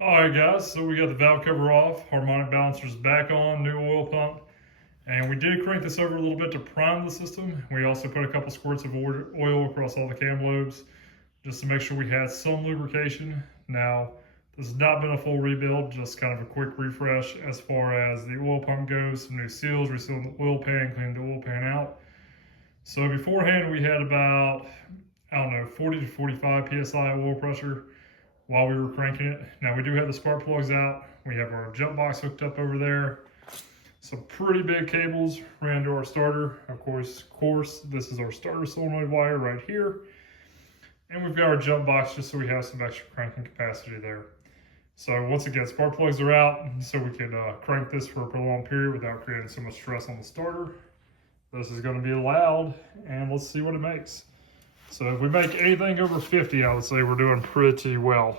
Alright guys, so we got the valve cover off, harmonic balancers back on, new oil pump, and we did crank this over a little bit to prime the system. We also put a couple squirts of oil across all the cam lobes just to make sure we had some lubrication. Now, this has not been a full rebuild, just kind of a quick refresh as far as the oil pump goes. Some new seals, resealed the oil pan, cleaned the oil pan out. So beforehand we had about, 40 to 45 PSI oil pressure while we were cranking it. Now we do have the spark plugs out. We have our jump box hooked up over there. Some pretty big cables ran to our starter. Of course, this is our starter solenoid wire right here. And we've got our jump box just so we have some extra cranking capacity there. So once again, spark plugs are out so we can crank this for a prolonged period without creating so much stress on the starter. This is going to be loud, and let's see what it makes. So if we make anything over 50, I would say we're doing pretty well.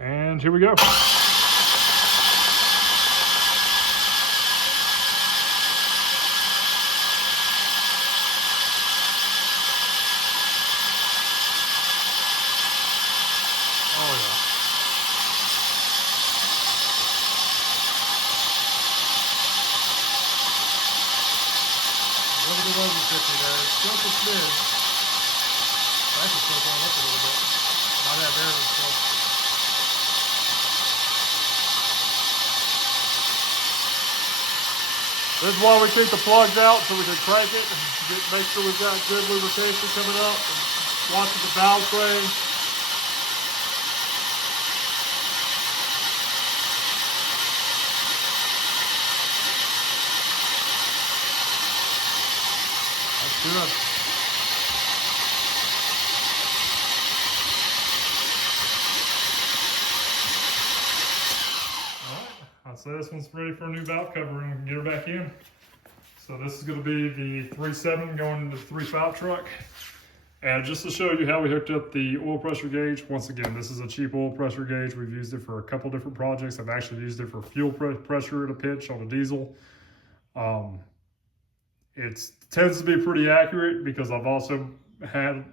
And here we go. Oh yeah. A little bit over 50 there, just a smidge. Actually still going up a little bit. Not that very still. This is why we keep the plugs out so we can crank it. Make sure we've got good lubrication coming up. And watching the valve train. That's good. I'd say this one's ready for a new valve cover and get her back in. So this is going to be the 3.7 going into the 3.5 truck. And just to show you how we hooked up the oil pressure gauge, once again, this is a cheap oil pressure gauge. We've used it for a couple different projects. I've actually used it for fuel pressure at a pinch on a diesel. It tends to be pretty accurate because I've also had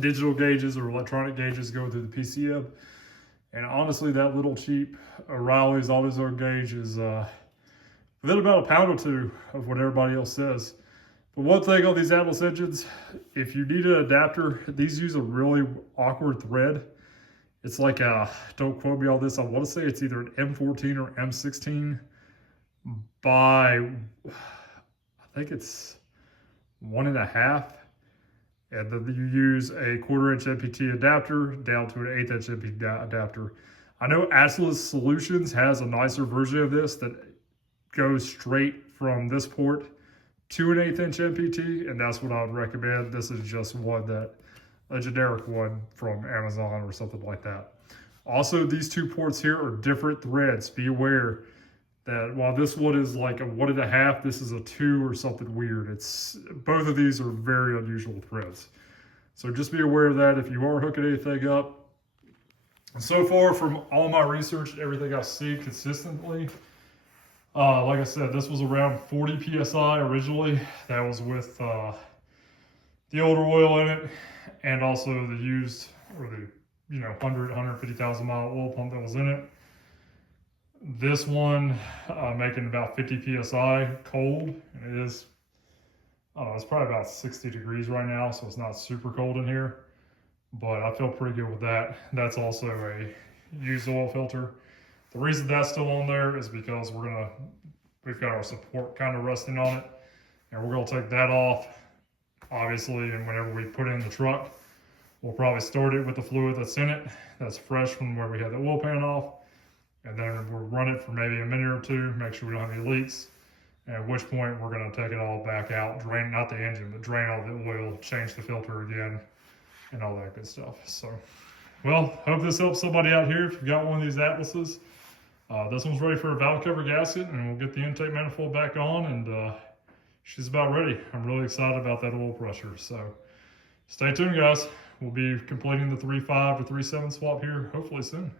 digital gauges or electronic gauges going through the PCM. And honestly, that little cheap O'Reilly's AutoZone gauge is within about a pound or two of what everybody else says. But one thing on these Atlas engines, if you need an adapter, these use a really awkward thread. It's like a, don't quote me on this, I want to say it's either an M14 or M16 by, I think it's 1.5. And then you use a 1/4-inch MPT adapter down to an 1/8-inch MPT adapter. I know Atlas Solutions has a nicer version of this that goes straight from this port to an 1/8-inch MPT, and that's what I would recommend. This is just a generic one from Amazon or something like that. Also, these two ports here are different threads. Be aware that while this one is like a 1.5, this is a 2 or something weird. Both of these are very unusual threads. So just be aware of that if you are hooking anything up. And so far from all my research and everything I've seen consistently, like I said, this was around 40 PSI originally. That was with the older oil in it and also the used, or the 150,000 mile oil pump that was in it. This one making about 50 PSI cold. It is, I don't know, it's probably about 60 degrees right now, so it's not super cold in here, but I feel pretty good with that. That's also a used oil filter. The reason that's still on there is because we've got our support kind of rusting on it, and we're gonna take that off, obviously, and whenever we put it in the truck, we'll probably start it with the fluid that's in it, that's fresh from where we had the oil pan off. And then we'll run it for maybe a minute or two, make sure we don't have any leaks. At which point we're gonna take it all back out, drain, not the engine, but drain all the oil, change the filter again, and all that good stuff. So, well, hope this helps somebody out here if you've got one of these Atlases. This one's ready for a valve cover gasket, and we'll get the intake manifold back on, and she's about ready. I'm really excited about that oil pressure. So stay tuned, guys. We'll be completing the 3.5 to 3.7 swap here hopefully soon.